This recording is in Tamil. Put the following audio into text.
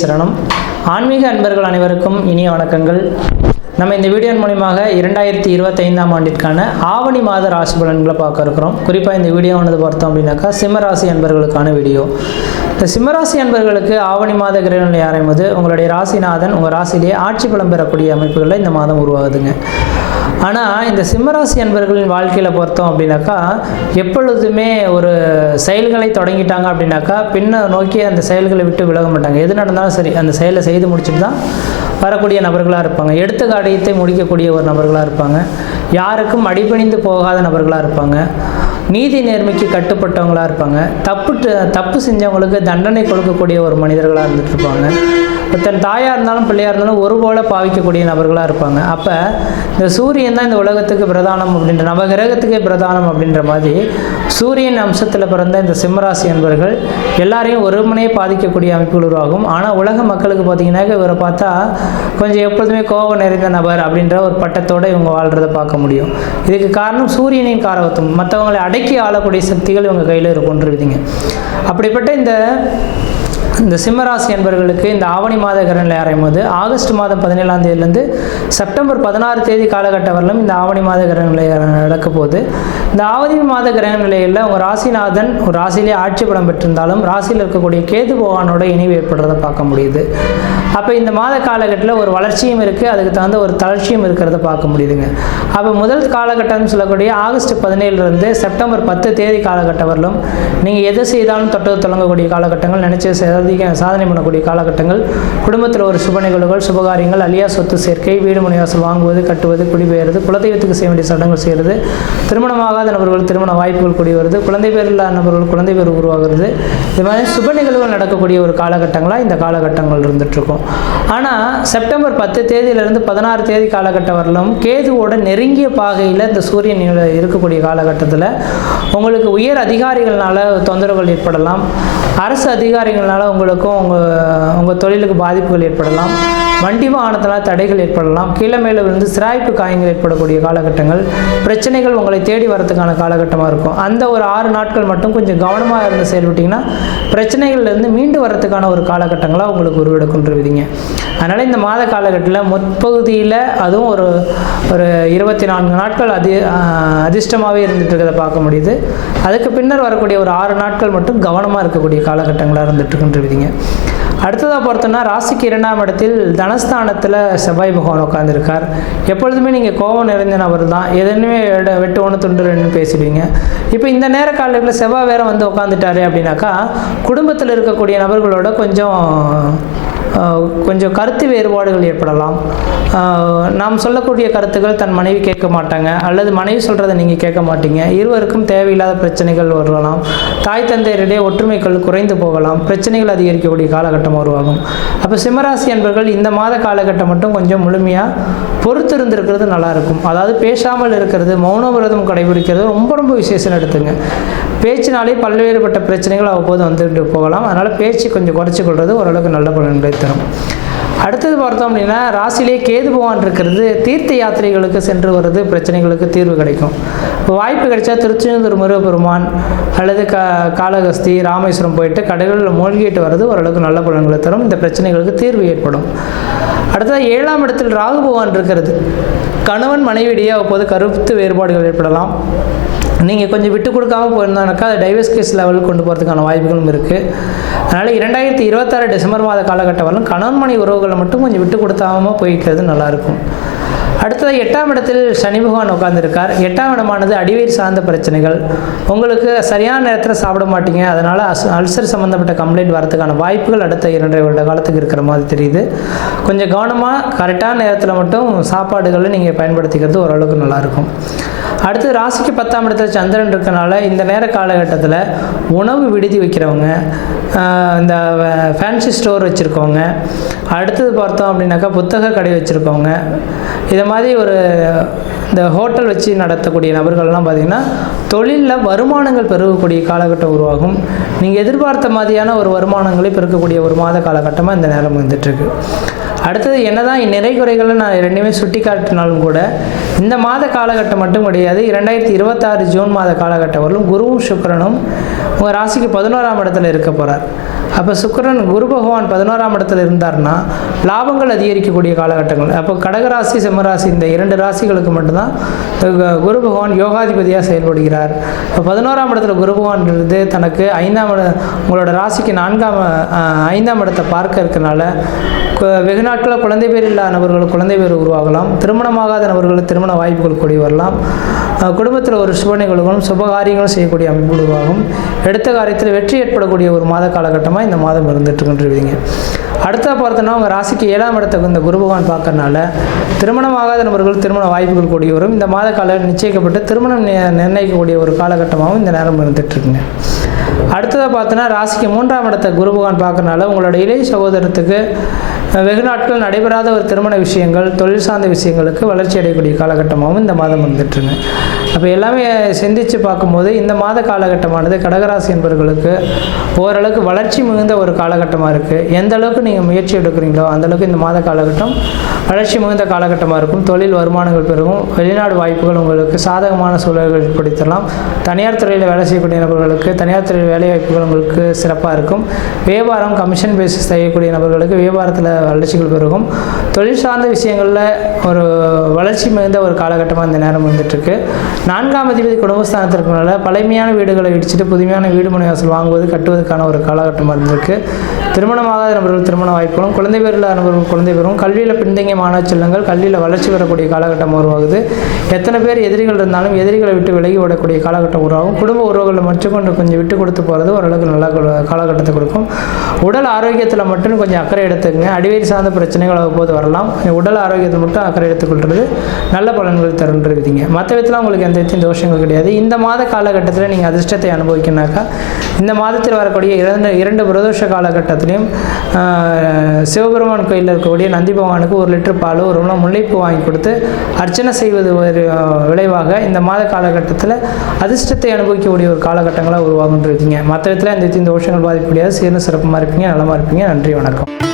சரணம் ஆன்மீக அன்பர்கள் அனைவருக்கும் இனிய வணக்கங்கள் நம்ம இந்த வீடியோ மூலியமாக இரண்டாயிரத்தி இருபத்தைந்தாம் ஆண்டிற்கான ஆவணி மாத ராசி பலன்களை பார்க்க இருக்கிறோம் குறிப்பாக இந்த வீடியோவானது பார்த்தோம் அப்படின்னாக்கா சிம்மராசி அன்பர்களுக்கான வீடியோ இந்த சிம்மராசி அன்பர்களுக்கு ஆவணி மாத கிரகநிலை போது உங்களுடைய ராசிநாதன் உங்கள் ராசியிலேயே ஆட்சி பலம் பெறக்கூடிய அமைப்புகளில் இந்த மாதம் உருவாகுதுங்க ஆனால் இந்த சிம்மராசி அன்பர்களின் வாழ்க்கையில் பொறுத்தோம் அப்படின்னாக்கா எப்பொழுதுமே ஒரு செயல்களை தொடங்கிட்டாங்க அப்படின்னாக்கா பின்ன நோக்கி அந்த செயல்களை விட்டு விலக மாட்டாங்க எது நடந்தாலும் சரி அந்த செயலை செய்து முடிச்சுட்டு தான் வரக்கூடிய நபர்களாக இருப்பாங்க எடுத்த காரியத்தை முடிக்கக்கூடிய ஒரு நபர்களாக இருப்பாங்க யாருக்கும் அடிபணிந்து போகாத நபர்களாக இருப்பாங்க நீதி நேர்மைக்கு கட்டுப்பட்டவங்களாக இருப்பாங்க தப்பு தப்பு செஞ்சவங்களுக்கு தண்டனை கொடுக்கக்கூடிய ஒரு மனிதர்களாக இருந்துகிட்ருப்பாங்க தன் தாயாக இருந்தாலும் பிள்ளையாக இருந்தாலும் ஒரு போல பாவிக்கக்கூடிய நபர்களாக இருப்பாங்க அப்போ இந்த சூரியன் தான் இந்த உலகத்துக்கு பிரதானம் அப்படின்ற நம்ம கிரகத்துக்கே பிரதானம் அப்படின்ற மாதிரி சூரியன் அம்சத்தில் பிறந்த இந்த சிம்மராசி என்பவர்கள் எல்லாரையும் ஒருமனே பாதிக்கக்கூடிய அமைப்புகள் உருவாகும் ஆனால் உலக மக்களுக்கு பார்த்தீங்கன்னாக்க இவரை பார்த்தா கொஞ்சம் எப்பொழுதுமே கோபம் நிறைந்த நபர் அப்படின்ற ஒரு பட்டத்தோடு இவங்க வாழ்கிறத பார்க்க முடியும் இதுக்கு காரணம் சூரியனின் காரவத்துவம் மற்றவங்களை அடக்கி ஆளக்கூடிய சக்திகள் இவங்க கையில் இருக்குன்றிருக்கீங்க அப்படிப்பட்ட இந்த இந்த சிம்மராசி என்பவர்களுக்கு இந்த ஆவணி மாத கரனில் அறையும் போது ஆகஸ்ட் மாதம் பதினேழாம் தேதியிலேருந்து செப்டம்பர் பதினாறு தேதி காலகட்டம் வரலும் இந்த ஆவணி மாத கிரக நடக்க போது இந்த ஆவணி மாத கிரக நிலையில் உங்கள் ராசிநாதன் ஒரு ராசியிலே ஆட்சி படம் பெற்றிருந்தாலும் ராசியில் இருக்கக்கூடிய கேது பகவானோட இணைவு ஏற்படுறத பார்க்க முடியுது அப்போ இந்த மாத காலகட்டத்தில் ஒரு வளர்ச்சியும் இருக்குது அதுக்கு தகுந்த ஒரு தளர்ச்சியும் இருக்கிறத பார்க்க முடியுதுங்க அப்போ முதல் காலகட்டம்னு சொல்லக்கூடிய ஆகஸ்ட் பதினேழுலேருந்து செப்டம்பர் பத்து தேதி காலகட்டம் வரலும் நீங்கள் எது செய்தாலும் தொட்டது தொடங்கக்கூடிய காலகட்டங்கள் நினச்சி செய்தால் அதிக சாதனை பண்ணக்கூடிய காலகட்டங்கள் குடும்பத்தில் ஒரு சுப நிகழ்வுகள் சுபகாரியங்கள் அழியா சொத்து சேர்க்கை வீடு முனைவாசல் வாங்குவது கட்டுவது குடிபெயர்வது குலதெய்வத்துக்கு செய்ய வேண்டிய சடங்குகள் செய்கிறது திருமணமாகாத நபர்கள் திருமண வாய்ப்புகள் கூடி வருது குழந்தை பேர் இல்லாத நபர்கள் குழந்தை பேர் உருவாகிறது இது மாதிரி சுப நிகழ்வுகள் நடக்கக்கூடிய ஒரு காலகட்டங்களாக இந்த காலகட்டங்கள் இருந்துகிட்ருக்கும் ஆனால் செப்டம்பர் பத்து தேதியிலிருந்து பதினாறு தேதி காலகட்டம் வரலும் கேதுவோட நெருங்கிய பாகையில் இந்த சூரியன் இருக்கக்கூடிய காலகட்டத்தில் உங்களுக்கு உயர் அதிகாரிகளால் தொந்தரவுகள் ஏற்படலாம் அரசு அதிகாரிகளால் உங்களுக்கும் உங்கள் உங்கள் தொழிலுக்கு பாதிப்புகள் ஏற்படலாம் வண்டி வாகனத்தால் தடைகள் ஏற்படலாம் கீழே மேலே விழுந்து சிராய்ப்பு காயங்கள் ஏற்படக்கூடிய காலகட்டங்கள் பிரச்சனைகள் உங்களை தேடி வரதுக்கான காலகட்டமாக இருக்கும் அந்த ஒரு ஆறு நாட்கள் மட்டும் கொஞ்சம் கவனமாக இருந்து செயல்பட்டிங்கன்னா பிரச்சனைகள்லேருந்து மீண்டு வரதுக்கான ஒரு காலகட்டங்களாக உங்களுக்கு விதிங்க அதனால் இந்த மாத காலகட்டத்தில் முற்பகுதியில் அதுவும் ஒரு ஒரு இருபத்தி நான்கு நாட்கள் அதி அதிர்ஷ்டமாகவே இருந்துட்டு இருக்கிறத பார்க்க முடியுது அதுக்கு பின்னர் வரக்கூடிய ஒரு ஆறு நாட்கள் மட்டும் கவனமாக இருக்கக்கூடிய காலகட்டங்களாக இருந்துட்டு எழுதிங்க அடுத்ததாக பார்த்தோன்னா ராசிக்கு இரண்டாம் இடத்தில் தனஸ்தானத்தில் செவ்வாய் பகவான் உட்காந்துருக்கார் எப்பொழுதுமே நீங்கள் கோபம் நிறைந்த நபர் தான் எதனுமே வெட்டு ஒன்று துண்டு ரெண்டு பேசிடுவீங்க இப்போ இந்த நேர காலத்தில் செவ்வாய் வேற வந்து உட்காந்துட்டாரு அப்படின்னாக்கா குடும்பத்தில் இருக்கக்கூடிய நபர்களோட கொஞ்சம் கொஞ்சம் கருத்து வேறுபாடுகள் ஏற்படலாம் நாம் சொல்லக்கூடிய கருத்துக்கள் தன் மனைவி கேட்க மாட்டாங்க அல்லது மனைவி சொல்கிறத நீங்கள் கேட்க மாட்டீங்க இருவருக்கும் தேவையில்லாத பிரச்சனைகள் வரலாம் தாய் தந்தையரிடையே ஒற்றுமைகள் குறைந்து போகலாம் பிரச்சனைகள் அதிகரிக்கக்கூடிய காலகட்டம் உருவாகும் அப்போ சிம்மராசி என்பர்கள் இந்த மாத காலகட்டம் மட்டும் கொஞ்சம் முழுமையாக இருந்திருக்கிறது நல்லாயிருக்கும் அதாவது பேசாமல் இருக்கிறது மௌன விரதம் கடைபிடிக்கிறது ரொம்ப ரொம்ப விசேஷம் எடுத்துங்க பேச்சினாலே பல்வேறுபட்ட பிரச்சனைகள் அவ்வப்போது வந்துட்டு போகலாம் அதனால் பேச்சு கொஞ்சம் குறைச்சிக்கொள்வது ஓரளவுக்கு நல்ல பலன்களை தரும் அடுத்தது பார்த்தோம் அப்படின்னா ராசிலே கேது பகவான் இருக்கிறது தீர்த்த யாத்திரைகளுக்கு சென்று வர்றது பிரச்சனைகளுக்கு தீர்வு கிடைக்கும் வாய்ப்பு கிடைச்சா திருச்செந்தூர் முருகப்பெருமான் அல்லது கா காளகஸ்தி ராமேஸ்வரம் போயிட்டு கடைகளில் மூழ்கிட்டு வர்றது ஓரளவுக்கு நல்ல பலன்களை தரும் இந்த பிரச்சனைகளுக்கு தீர்வு ஏற்படும் அடுத்தது ஏழாம் இடத்தில் ராகு பகவான் இருக்கிறது கணவன் மனைவியிடையே அப்போது கருத்து வேறுபாடுகள் ஏற்படலாம் நீங்கள் கொஞ்சம் விட்டு கொடுக்காம போயிருந்தானாக்கா அது டைவர்ஸ் கேஸ் லெவலுக்கு கொண்டு போகிறதுக்கான வாய்ப்புகளும் இருக்குது அதனால் இரண்டாயிரத்தி இருபத்தாறு டிசம்பர் மாத காலகட்டம் வரலும் கணவன் உறவுகளை மட்டும் கொஞ்சம் விட்டு கொடுத்தாமல் போய்க்கிறது நல்லாயிருக்கும் அடுத்தது எட்டாம் இடத்தில் சனி பகவான் உட்கார்ந்துருக்கார் எட்டாம் இடமானது அடிவயிர் சார்ந்த பிரச்சனைகள் உங்களுக்கு சரியான நேரத்தில் சாப்பிட மாட்டீங்க அதனால் அஸ் அல்சர் சம்மந்தப்பட்ட கம்ப்ளைண்ட் வரதுக்கான வாய்ப்புகள் அடுத்த இரண்டரை வருட காலத்துக்கு இருக்கிற மாதிரி தெரியுது கொஞ்சம் கவனமாக கரெக்டான நேரத்தில் மட்டும் சாப்பாடுகளை நீங்கள் பயன்படுத்திக்கிறது ஓரளவுக்கு நல்லாயிருக்கும் அடுத்து ராசிக்கு பத்தாம் இடத்துல சந்திரன் இருக்கனால இந்த நேர காலகட்டத்தில் உணவு விடுதி வைக்கிறவங்க இந்த ஃபேன்சி ஸ்டோர் வச்சுருக்கவங்க அடுத்தது பார்த்தோம் அப்படின்னாக்கா புத்தக கடை வச்சுருக்கவங்க இதை மாதிரி ஒரு இந்த ஹோட்டல் வச்சு நடத்தக்கூடிய நபர்கள்லாம் பார்த்திங்கன்னா தொழிலில் வருமானங்கள் பெருகக்கூடிய காலகட்டம் உருவாகும் நீங்கள் எதிர்பார்த்த மாதிரியான ஒரு வருமானங்களை பெருக்கக்கூடிய ஒரு மாத காலகட்டமாக இந்த நேரம் வந்துட்டுருக்கு அடுத்தது என்னதான் நிறை குறைகளை நான் ரெண்டுமே சுட்டி காட்டினாலும் கூட இந்த மாத காலகட்டம் மட்டும் கிடையாது இரண்டாயிரத்தி இருபத்தாறு ஜூன் மாத காலகட்டம் வரலும் குருவும் சுக்கரனும் உங்கள் ராசிக்கு பதினோராம் இடத்துல இருக்க போகிறார் அப்போ சுக்கரன் குரு பகவான் பதினோராம் இடத்துல இருந்தார்னா லாபங்கள் அதிகரிக்கக்கூடிய காலகட்டங்கள் அப்போ கடகராசி சிம்மராசி இந்த இரண்டு ராசிகளுக்கு மட்டும்தான் குரு பகவான் யோகாதிபதியாக செயல்படுகிறார் இப்போ பதினோராம் இடத்துல குரு பகவான் இருந்து தனக்கு ஐந்தாம் உங்களோட ராசிக்கு நான்காம் ஐந்தாம் இடத்தை பார்க்க இருக்கனால வெகு நாட்களில் குழந்தை பேர் இல்லாத நபர்கள் குழந்தை பேர் உருவாகலாம் திருமணமாகாத நபர்களுக்கு திருமண வாய்ப்புகள் கூடி வரலாம் குடும்பத்தில் ஒரு சுப நிகழ்வுகளும் சுபகாரியங்களும் செய்யக்கூடிய அமைப்பு உருவாகும் எடுத்த காரியத்தில் வெற்றி ஏற்படக்கூடிய ஒரு மாத காலகட்டமாக தான் இந்த மாதம் இருந்துட்டுருக்குன்றீங்க அடுத்த பார்த்தோன்னா உங்கள் ராசிக்கு ஏழாம் இடத்துக்கு இந்த குரு பகவான் பார்க்கறனால திருமணமாகாத நபர்கள் திருமண வாய்ப்புகள் கூடிய வரும் இந்த மாத காலம் நிச்சயிக்கப்பட்டு திருமணம் நிர்ணயிக்கக்கூடிய ஒரு காலகட்டமாகவும் இந்த நேரம் இருக்குங்க அடுத்ததாக பார்த்தோன்னா ராசிக்கு மூன்றாம் இடத்தை குரு பகவான் பார்க்கறனால உங்களோட இளைய சகோதரத்துக்கு வெகு நாட்கள் நடைபெறாத ஒரு திருமண விஷயங்கள் தொழில் சார்ந்த விஷயங்களுக்கு வளர்ச்சி அடையக்கூடிய காலகட்டமாகவும் இந்த மாதம் இருந்துட்டுருங்க அப்போ எல்லாமே சிந்தித்து பார்க்கும்போது இந்த மாத காலகட்டமானது கடகராசி என்பவர்களுக்கு ஓரளவுக்கு வளர்ச்சி மிகுந்த ஒரு காலகட்டமாக இருக்குது எந்த அளவுக்கு நீங்கள் முயற்சி எடுக்கிறீங்களோ அந்தளவுக்கு இந்த மாத காலகட்டம் வளர்ச்சி மிகுந்த காலகட்டமாக இருக்கும் தொழில் வருமானங்கள் பெருகும் வெளிநாடு வாய்ப்புகள் உங்களுக்கு சாதகமான சூழல்கள் ஏற்படுத்தலாம் தனியார் துறையில் வேலை செய்யக்கூடிய நபர்களுக்கு தனியார் துறையில் வேலை வாய்ப்புகள் உங்களுக்கு சிறப்பாக இருக்கும் வியாபாரம் கமிஷன் பேசிஸ் செய்யக்கூடிய நபர்களுக்கு வியாபாரத்தில் வளர்ச்சிகள் பெருகும் தொழில் சார்ந்த விஷயங்களில் ஒரு வளர்ச்சி மிகுந்த ஒரு காலகட்டமாக இந்த நேரம் வந்துட்டுருக்கு நான்காம் அதிபதி இருக்கிறனால பழமையான வீடுகளை இடிச்சுட்டு புதுமையான வீடு மனை வாசல் வாங்குவது கட்டுவதற்கான ஒரு காலகட்டமாக இருந்திருக்கு திருமணமாகாத நபர்கள் திருமண வாய்ப்புகளும் குழந்தை பேரில் நபர்கள் குழந்தை பேரும் கல்வியில் பின்தங்கிய மாணவ செல்லங்கள் கல்வியில் வளர்ச்சி பெறக்கூடிய காலகட்டம் உருவாகுது எத்தனை பேர் எதிரிகள் இருந்தாலும் எதிரிகளை விட்டு விலகி விடக்கூடிய காலகட்டம் உருவாகும் குடும்ப உறவுகளில் மட்டும் கொண்டு கொஞ்சம் விட்டு கொடுத்து போகிறது ஓரளவுக்கு நல்ல காலகட்டத்தை கொடுக்கும் உடல் ஆரோக்கியத்தில் மட்டும் கொஞ்சம் அக்கறை எடுத்துக்கங்க அடிவெறி சார்ந்த பிரச்சனைகள் அவ்வப்போது வரலாம் உடல் ஆரோக்கியத்தை மட்டும் அக்கறை எடுத்துக்கொள்வது நல்ல பலன்கள் தருன்றிருக்குதுங்க மற்ற விதத்தில் உங்களுக்கு கிரந்தத்தின் தோஷங்கள் கிடையாது இந்த மாத காலகட்டத்தில் நீங்கள் அதிர்ஷ்டத்தை அனுபவிக்கணாக்கா இந்த மாதத்தில் வரக்கூடிய இரண்டு இரண்டு பிரதோஷ காலகட்டத்திலையும் சிவபெருமான் கோயிலில் இருக்கக்கூடிய நந்தி பகவானுக்கு ஒரு லிட்டர் பால் ஒரு உணவு முல்லைப்பூ வாங்கி கொடுத்து அர்ச்சனை செய்வது விளைவாக இந்த மாத காலகட்டத்தில் அதிர்ஷ்டத்தை அனுபவிக்கக்கூடிய ஒரு காலகட்டங்களாக உருவாகுன்றிருக்கீங்க இருக்கீங்க மற்ற விதத்தில் இந்த தோஷங்கள் பாதிக்க முடியாது சீரும் சிறப்பமாக இருப்பீங்க நலமாக இருப்பீங்க நன்றி வணக்கம்